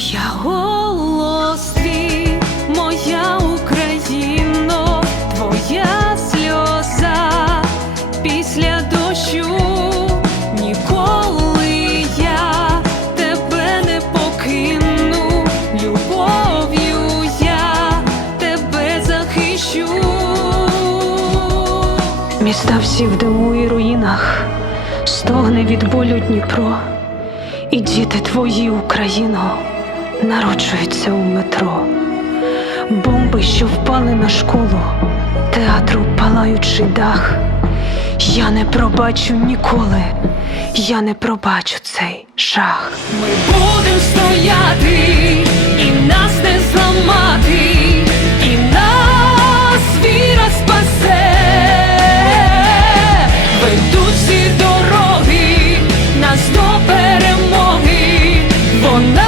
Я голос твій, моя Україно, твоя сльоза після дощу. Ніколи я тебе не покину, любов'ю я тебе захищу. Міста всі в диму і руїнах, стогне від болю Дніпро, і діти твої, Україно, народжуються у метро. Бомби, що впали на школу, театру палаючий дах. Я не пробачу ніколи, я не пробачу цей жах. Ми будем стояти, і нас не зламати, і нас віра спасе, ведуть дороги, нас до перемоги, вона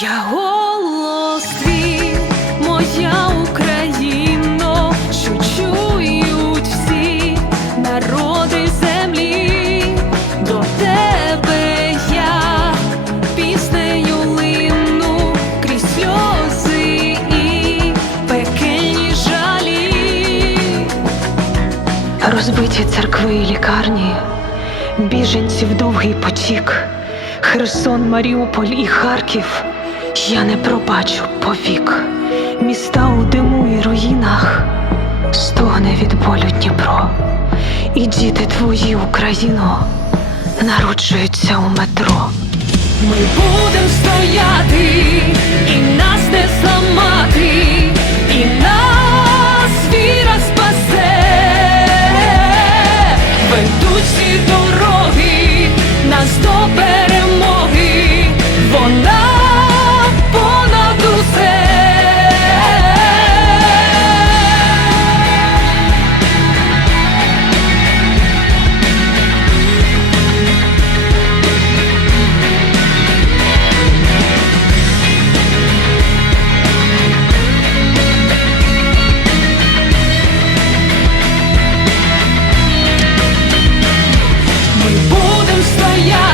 Я голос твій, моя Україно, що чують всі народи землі, до тебе я піснею лину крізь сльози і пекельні жалі. Розбиті церкви і лікарні, біженців довгий потік, Херсон, Маріуполь і Харків я не пробачу повік, міста у диму і руїнах, стогне від болю Дніпро, і діти твої, Україно, народжуються у метро. Ми будемо стояти, і нас не зламати, і нас віра спасе, ведуть всі до. yeah